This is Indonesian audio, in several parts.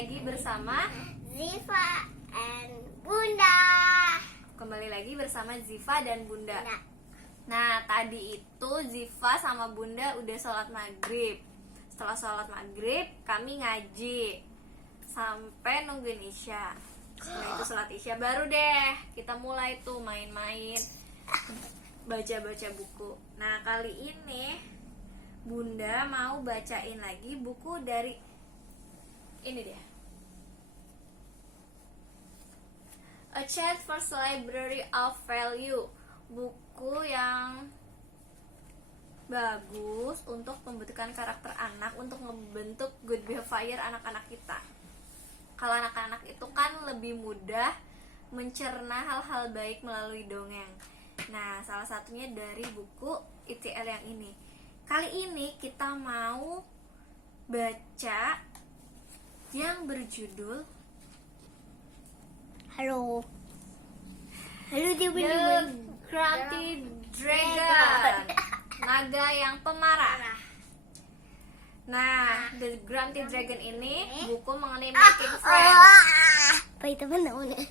lagi bersama Ziva and Bunda. Kembali lagi bersama Ziva dan Bunda. Nah, Nah, tadi itu Ziva sama Bunda udah sholat maghrib. Setelah sholat maghrib, kami ngaji sampai nungguin Isya. Setelah itu sholat Isya, baru deh kita mulai tuh main-main, baca-baca buku. Nah, kali ini Bunda mau bacain lagi buku dari ini dia, A Chant for Library of Value. Buku yang bagus untuk membentukkan karakter anak, untuk membentuk good behavior anak-anak kita. Kalau anak-anak itu kan lebih mudah mencerna hal-hal baik melalui dongeng. Nah, salah satunya dari buku ITL yang ini. Kali ini kita mau baca yang berjudul halo The Grumpy Dragon, naga yang pemarah. Nah, The Grumpy Dragon ini buku mengenai making friends. Apa itu namanya?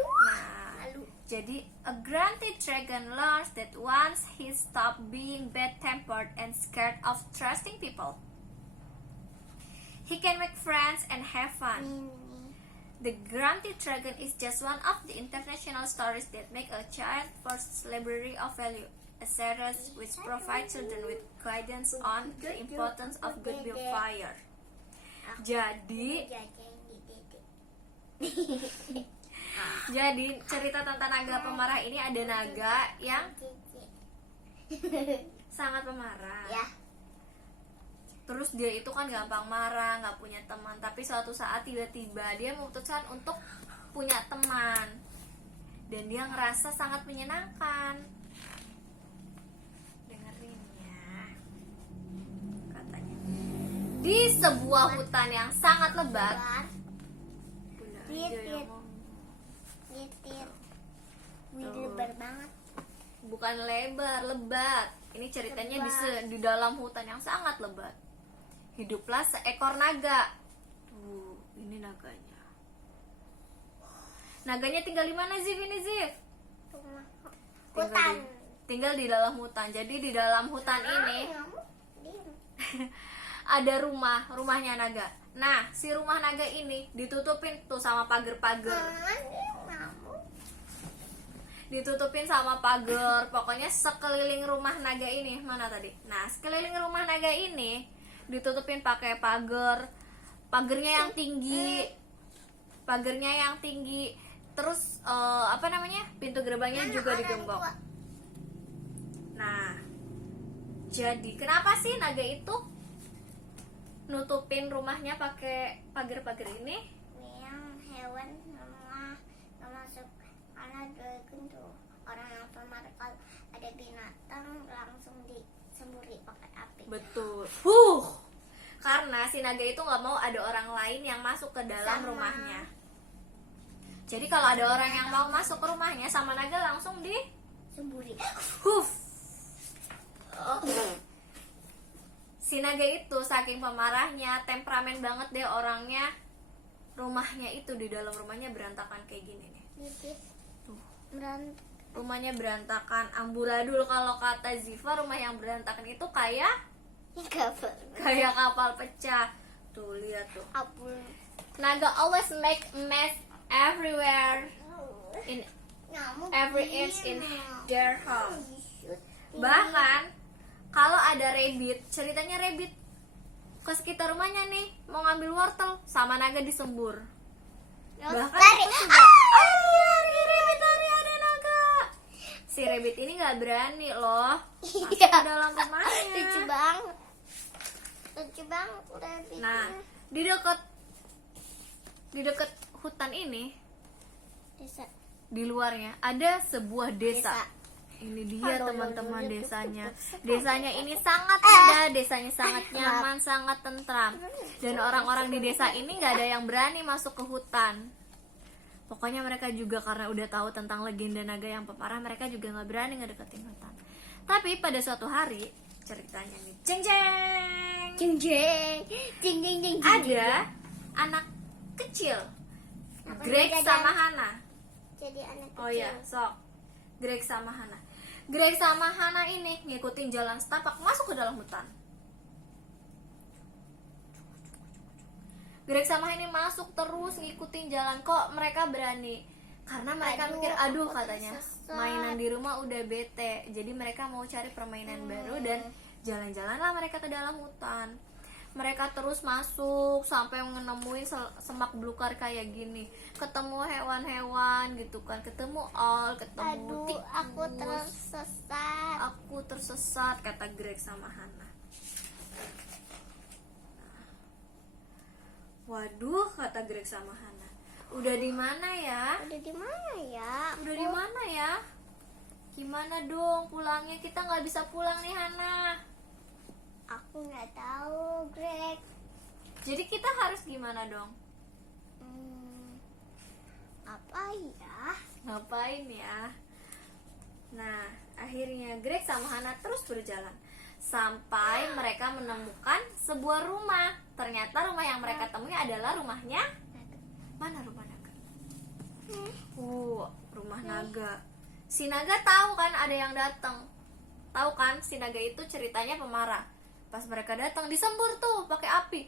Nah, jadi a grumpy dragon learns that once he stopped being bad-tempered and scared of trusting people, he can make friends and have fun. The Grumpy Dragon is just one of the international stories that make a child first library of value, a series which provides children with guidance on the importance of good behavior. Jadi cerita tentang naga pemarah ini, ada naga yang sangat pemarah. Ya. Terus dia itu kan gampang marah, nggak punya teman. Tapi suatu saat tiba-tiba dia memutuskan untuk punya teman, dan dia ngerasa sangat menyenangkan. Dengerin ya, katanya di sebuah hutan yang sangat lebat. Bunda aja yang ngomong. Lebar banget. Bukan lebar, lebat. Ini ceritanya di dalam hutan yang sangat lebat. Hiduplah seekor naga. Ini naganya. Naganya tinggal di mana, Zif? Ini, Zif? Hutan. Tinggal di dalam hutan. Jadi di dalam hutan ini ada rumahnya naga. Nah, si rumah naga ini ditutupin tuh sama pagar-pagar. Ditutupin sama pagar. Pokoknya sekeliling rumah naga ini, mana tadi? Nah, sekeliling rumah naga ini ditutupin pakai pagar. Pagarnya yang tinggi. Terus pintu gerbangnya juga digembok. Nah, jadi kenapa sih naga itu nutupin rumahnya pakai pagar-pagar ini? Yang hewan nggak masuk, karena dragon tuh orang yang pemarah. Kalau ada binatang langsung disemburi pakai api. Betul. Karena si naga itu nggak mau ada orang lain yang masuk ke dalam rumahnya. Jadi kalau ada orang yang mau masuk ke rumahnya, sama naga langsung Semburi. Si naga itu saking pemarahnya, temperamen banget deh orangnya. Rumahnya itu, di dalam rumahnya berantakan kayak gini nih. Rumahnya berantakan, amburadul. Kalau kata Ziva, rumah yang berantakan itu kayak kapal pecah. Tuh, lihat tuh. Naga always make mess everywhere, in every inch in their home. Bahkan kalau ada rabbit, ceritanya rabbit ke sekitar rumahnya nih mau ngambil wortel, sama naga disembur. Bahkan itu juga lari, ada naga. Si rabbit ini nggak berani loh masuk ke dalam rumahnya. Lucu banget rabbit. Nah, di dekat hutan ini, Desa. di luarnya ada sebuah desa. Ini dia teman-teman desanya. Desanya ini sangat indah, desanya sangat nyaman, sangat tentram. Dan orang-orang di desa ini nggak ada yang berani masuk ke hutan. Pokoknya mereka juga karena udah tahu tentang legenda naga yang pemarah, mereka juga nggak berani ngedeketin hutan. Tapi pada suatu hari, ceritanya nih, jeng jeng, Jeng jeng, jeng jeng jeng. Ada anak kecil, Apa Greg dia sama dan- Hana. Jadi anak kecil. Oh ya, sok. Greg sama Hana. Greg sama Hana ini ngikutin jalan setapak masuk ke dalam hutan. Greg sama ini masuk terus ngikutin jalan. Kok mereka berani? Karena mereka Aduh, mikir, aduh aku katanya, tersesat. mainan di rumah udah bete. Jadi mereka mau cari permainan baru dan jalan-jalanlah mereka ke dalam hutan. Mereka terus masuk sampai menemuin semak belukar kayak gini. Ketemu hewan-hewan gitu kan, ketemu ketemu Aduh, tikus. aku tersesat. Aku tersesat, kata Greg sama Hana. Waduh, kata Greg sama Hana. Udah di mana ya? Udah di mana ya? Udah di mana ya? Gimana dong pulangnya? Kita nggak bisa pulang nih, Hana. Aku nggak tahu, Greg. Jadi kita harus gimana dong? Apa ya? Ngapain ya? Nah, akhirnya Greg sama Hana terus berjalan sampai mereka menemukan sebuah rumah. Ternyata rumah yang mereka temui adalah rumahnya. Mana rumah naga? Rumah naga. Si naga tahu kan ada yang datang. Tahu kan si naga itu ceritanya pemarah. Pas mereka datang disembur tuh pakai api.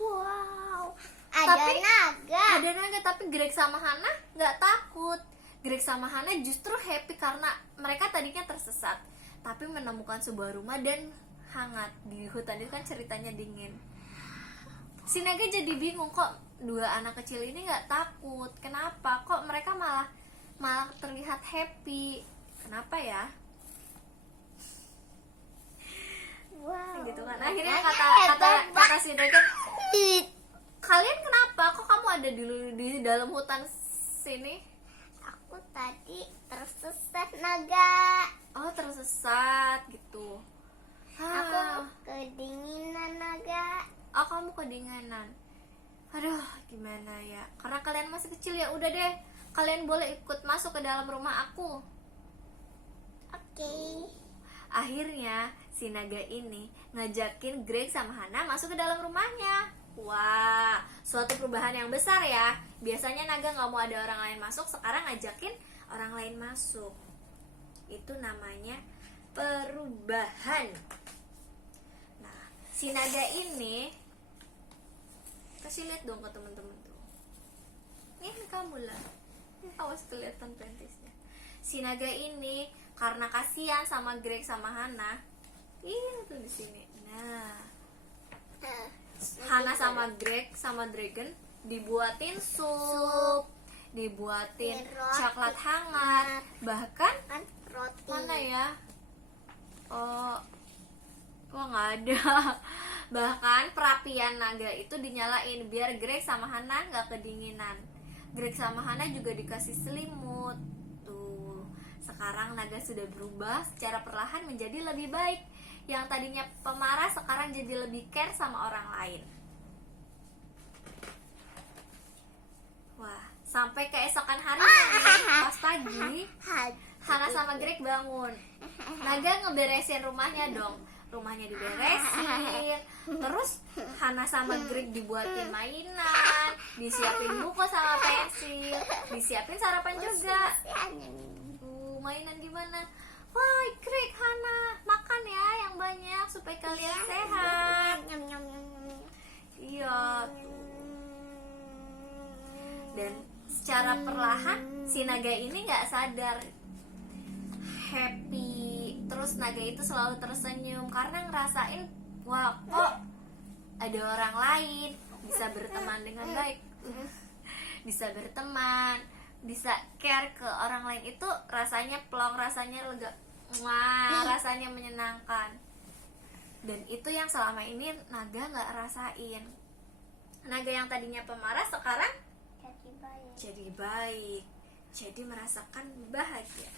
Wow. Ada naga. Ada naga, tapi Greg sama Hana nggak takut. Greg sama Hana justru happy karena mereka tadinya tersesat, tapi menemukan sebuah rumah dan hangat. Di hutan itu kan ceritanya dingin. Si naga jadi bingung, kok dua anak kecil ini nggak takut? Kenapa? Kok mereka malah terlihat happy? Kenapa ya? Wow. Gitu kan. Akhirnya kata si naga, kalian kenapa? Kok kamu ada di dalam hutan sini? Aku tadi tersesat, naga. Oh, tersesat gitu. Aku kedinginan, naga. Oh, kamu kedinginan. Aduh, gimana ya? Karena kalian masih kecil ya, udah deh. Kalian boleh ikut masuk ke dalam rumah aku. Oke. Akhirnya si naga ini ngajakin Greg sama Hana masuk ke dalam rumahnya. Wah, suatu perubahan yang besar ya. Biasanya naga nggak mau ada orang lain masuk, sekarang ngajakin orang lain masuk. Itu namanya perubahan. Nah, si naga ini kasih lihat dong ke teman-teman tuh. Ini kamu lah. Awas kelihatan pentisnya. Si naga ini karena kasihan sama Greg sama Hana. Iya tuh di sini. Nah, Hana sama Greg sama Dragon dibuatin sup, dibuatin Roti. coklat hangat, bahkan Kan roti. mana ya? Oh, nggak ada. Bahkan perapian naga itu dinyalain biar Greg sama Hana nggak kedinginan. Greg sama Hana juga dikasih selimut. Tuh, sekarang naga sudah berubah secara perlahan menjadi lebih baik. Yang tadinya pemarah sekarang jadi lebih care sama orang lain. Wah, sampai keesokan harinya nih, pas pagi, Hana sama Greg bangun. Naga ngeberesin rumahnya dong. Rumahnya diberesin. Terus Hana sama Greg dibuatin mainan, disiapin buku sama pensil, disiapin sarapan juga. Mainan gimana? Wah, Greg, Hana, makan ya yang banyak supaya kalian sehat. Iya. Dan secara perlahan si naga ini nggak sadar happy. Terus naga itu selalu tersenyum karena ngerasain, wah kok ada orang lain, bisa berteman dengan baik, bisa berteman, bisa care ke orang lain. Itu rasanya plong, rasanya lega, wah, rasanya menyenangkan. Dan itu yang selama ini naga nggak rasain. Naga yang tadinya pemarah sekarang jadi baik, jadi merasakan bahagia.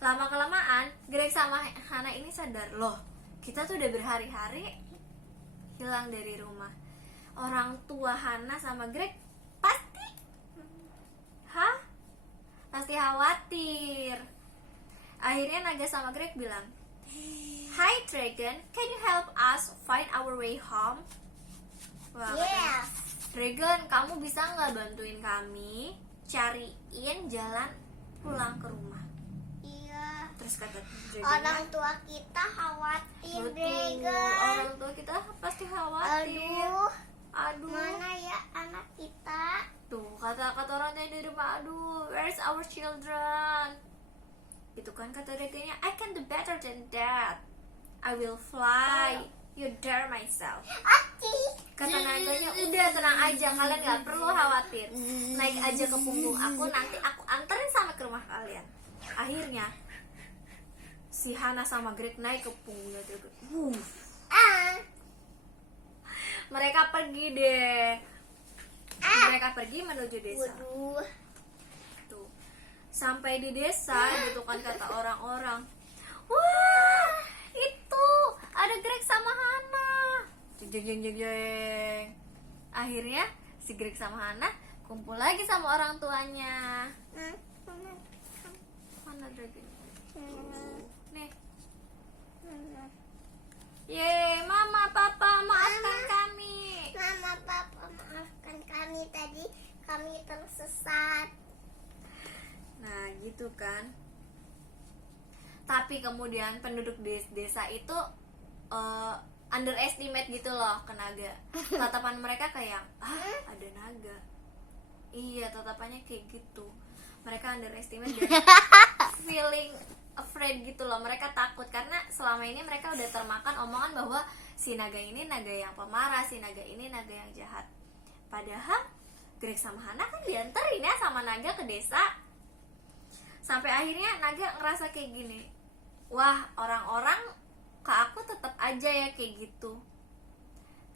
Lama kelamaan Greg sama Hana ini sadar, loh kita tuh udah berhari-hari hilang dari rumah. Orang tua Hana sama Greg pasti khawatir. Akhirnya naga sama Greg bilang, "Hi Dragon, can you help us find our way home?" Wah, katanya, Yes. "Dragon, kamu bisa nggak bantuin kami cariin jalan pulang ke rumah?" Iya. Terus kata Orang Dragonnya, tua kita khawatir, "Betul, Dragon. orang tua kita pasti khawatir." Aduh, Aduh, mana ya anak kita? tuh kata orang tua di rumah, "Aduh, where's our children?" Gitu kan kata Dragonnya, "I can do better than that. I will fly you there myself." Ati. Kata naganya, "Udah tenang aja, kalian gak perlu khawatir. Naik aja ke punggung aku, nanti aku anterin sampai ke rumah kalian." Akhirnya si Hana sama Greg naik ke punggungnya Dragon. Ah. Mereka pergi deh. Mereka pergi menuju desa. Waduh. Tuh. Sampai di desa gitu kan kata orang-orang, "Wah, itu ada Greg sama Hana." Jeng jeng jeng jeng jeng. Akhirnya si Greg sama Hana kumpul lagi sama orang tuanya. Mana Dragon? Nih. Yeay, Mama, Papa, maafkan kami. Mama, Papa, maafkan kami tadi. Kami tersesat. Nah, gitu kan. Tapi kemudian penduduk desa itu underestimate gitu loh ke naga. Tatapan mereka kayak, ada naga. Iya, tatapannya kayak gitu. Mereka underestimate dan feeling afraid gitu loh. Mereka takut karena selama ini mereka udah termakan omongan bahwa si naga ini naga yang pemarah, si naga ini naga yang jahat. Padahal Greg sama Hana kan dianterin ya sama naga ke desa. Sampai akhirnya naga ngerasa kayak gini, wah, orang-orang ke aku tetap aja ya kayak gitu.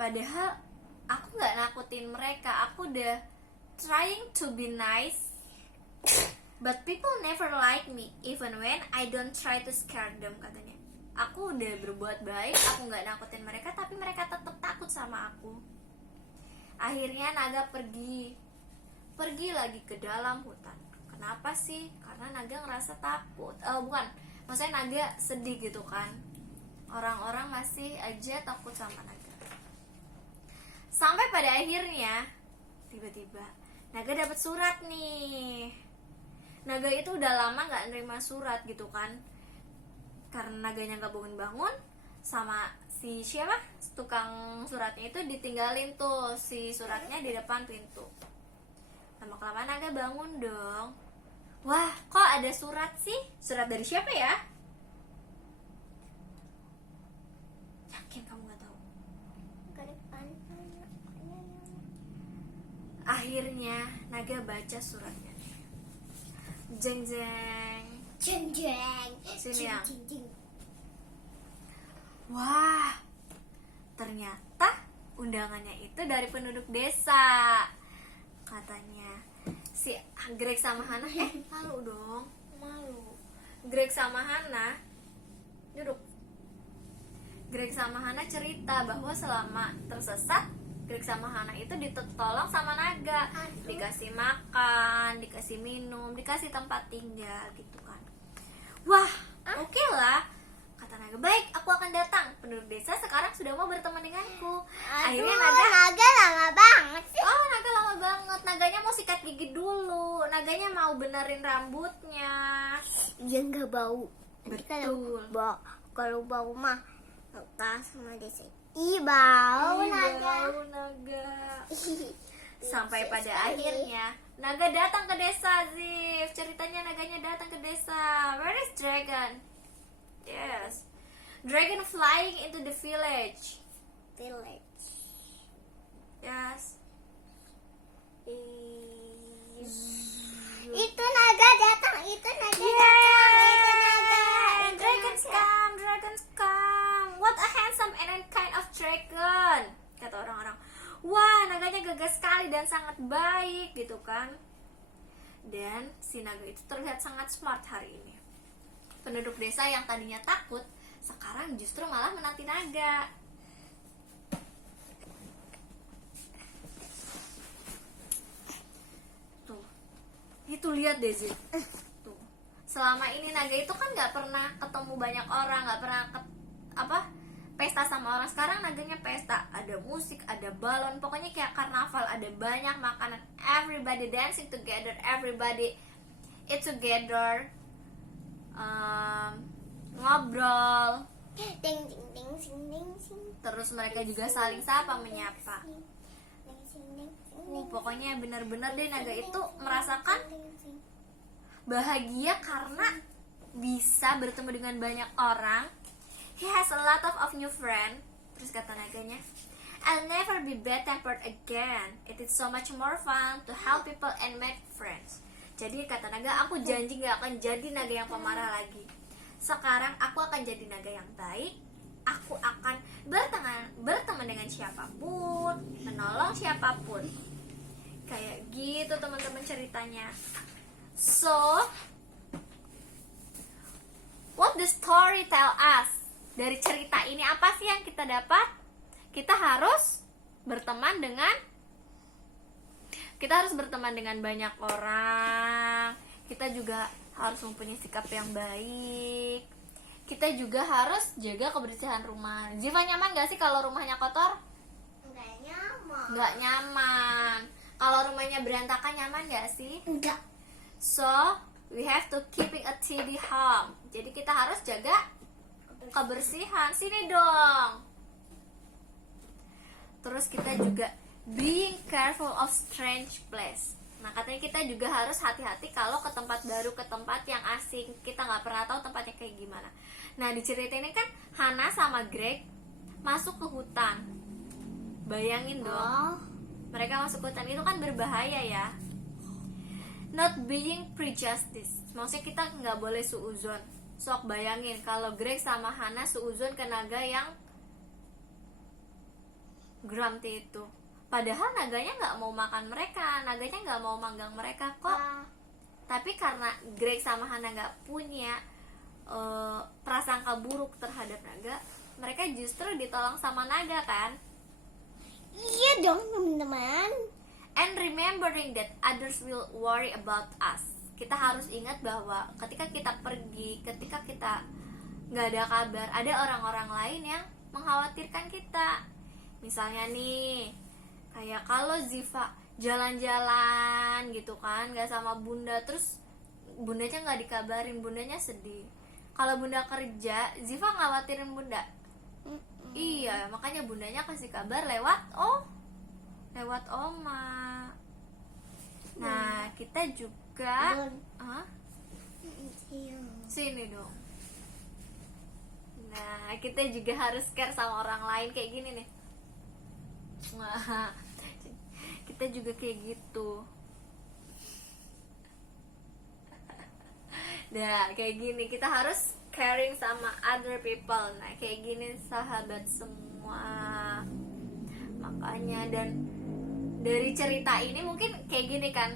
Padahal aku gak nakutin mereka. Aku udah trying to be nice, but people never like me even when I don't try to scare them, katanya. Aku udah berbuat baik, aku gak nakutin mereka, tapi mereka tetap takut sama aku. Akhirnya naga pergi lagi ke dalam hutan. Kenapa sih? Karena naga ngerasa takut. Bukan, maksudnya naga sedih gitu kan. Orang-orang masih aja takut sama naga. Sampai pada akhirnya tiba-tiba naga dapat surat nih. Naga itu udah lama gak nerima surat gitu kan. Karena naganya gak bangun-bangun, sama si siapa? Tukang suratnya itu ditinggalin tuh si suratnya di depan pintu. Lama-kelamaan naga bangun dong. Wah, kok ada surat sih? Surat dari siapa ya? Yakin kamu gak tahu? Ke depan. Akhirnya naga baca suratnya. Jeng jeng. Jeng jeng. Sini yang. Jeng, jeng. Wah, ternyata undangannya itu dari penduduk desa. Katanya si Greg sama Hana, malu dong, malu. Greg sama Hana duduk. Greg sama Hana cerita bahwa selama tersesat, Greg sama Hana itu ditolong sama naga. Dikasih makan, dikasih minum, dikasih tempat tinggal gitu kan. Wah, oke lah, kata naga. "Baik, aku akan datang. Penduduk desa sekarang sudah mau berteman denganku." Akhirnya naga lama banget sih. Oh, naga lama banget. Naganya mau sikat gigi dulu. Naganya mau benerin rambutnya. Dia nggak bau. Betul. Kalau bau mah lepas sama desa. Ih, bau naga. Bau naga. Sampai pada akhirnya naga datang ke desa, Zif. Ceritanya naganya datang ke desa. Where is Dragon? Yes. Dragon flying into the village. Village. Yes. Itu naga datang. Itu naga datang. Itu naga. Dragons come, dragons come. What a handsome and kind of dragon, kata orang-orang. Wah, naganya gagah sekali dan sangat baik gitu kan. Dan si naga itu terlihat sangat smart hari ini. Penduduk desa yang tadinya takut, sekarang justru malah menanti naga. Tuh, itu lihat deh Zee. Tuh, selama ini naga itu kan nggak pernah ketemu banyak orang, nggak pernah pesta sama orang. Sekarang naganya pesta, ada musik, ada balon, pokoknya kayak karnaval, ada banyak makanan, everybody dancing together, everybody eat together, ngobrol, Ding ding ding sing ding sing. terus mereka juga saling sapa menyapa. Ding sing ding sing. Pokoknya benar-benar deh naga itu merasakan bahagia karena bisa bertemu dengan banyak orang. He has a lot of new friend. Terus kata naganya, I'll never be bad-tempered again. It is so much more fun to help people and make friends. Jadi kata naga, aku janji gak akan jadi naga yang pemarah lagi. Sekarang aku akan jadi naga yang baik. Aku akan berteman dengan siapapun, menolong siapapun. Kayak gitu teman-teman ceritanya. So, what the story tell us? Dari cerita ini apa sih yang kita dapat? Kita harus berteman dengan banyak orang. Kita juga harus mempunyai sikap yang baik. Kita juga harus jaga kebersihan rumah. Ziva nyaman gak sih kalau rumahnya kotor? Enggak nyaman. Nggak nyaman. Kalau rumahnya berantakan nyaman gak sih? Enggak. So, we have to keeping a tidy home. Jadi kita harus jaga kebersihan. Sini dong. Terus kita juga being careful of strange place. Nah, katanya kita juga harus hati-hati kalau ke tempat baru, ke tempat yang asing. Kita nggak pernah tahu tempatnya kayak gimana. Nah, di cerita ini kan Hannah sama Greg masuk ke hutan. Bayangin dong, mereka masuk ke hutan itu kan berbahaya ya. Not being prejudiced, maksudnya kita nggak boleh suuzon. Sok bayangin kalau Greg sama Hannah suuzon ke naga yang grumpy itu. Padahal naganya nggak mau makan mereka, naganya nggak mau manggang mereka kok. Tapi karena Greg sama Hannah nggak punya prasangka buruk terhadap naga, mereka justru ditolong sama naga kan. Iya dong teman-teman. And remembering that others will worry about us. Kita harus ingat bahwa ketika kita pergi, ketika kita nggak ada kabar, ada orang-orang lain yang mengkhawatirkan kita. Misalnya nih, kayak kalau Ziva jalan-jalan gitu kan, nggak sama bunda, terus bundanya nggak dikabarin, bundanya sedih. Kalau bunda kerja, Ziva khawatirin bunda. Iya, makanya bundanya kasih kabar lewat oma. Nah, kita juga sini dong. Nah, kita juga harus care sama orang lain kayak gini nih. Wah, kita juga kayak gitu. Nah, kayak gini kita harus caring sama other people. Nah, kayak gini sahabat semua. Makanya, dan dari cerita ini mungkin kayak gini kan,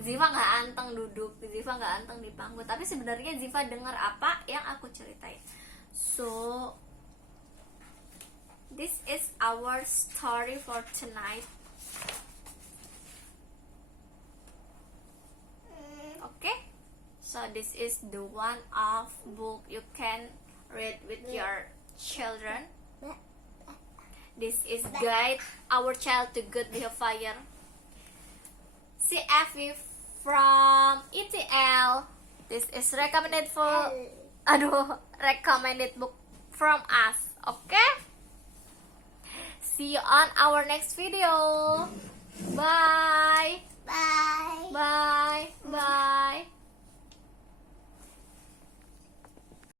Ziva nggak anteng duduk, Ziva nggak anteng di pangku, tapi sebenarnya Ziva dengar apa yang aku ceritain. So, this is our story for tonight. Okay, so this is the one of book you can read with your children. This is guide our child to good behavior. CFV from ETL. This is recommended recommended book from us. Okay? See you on our next video. Bye. Bye. Bye.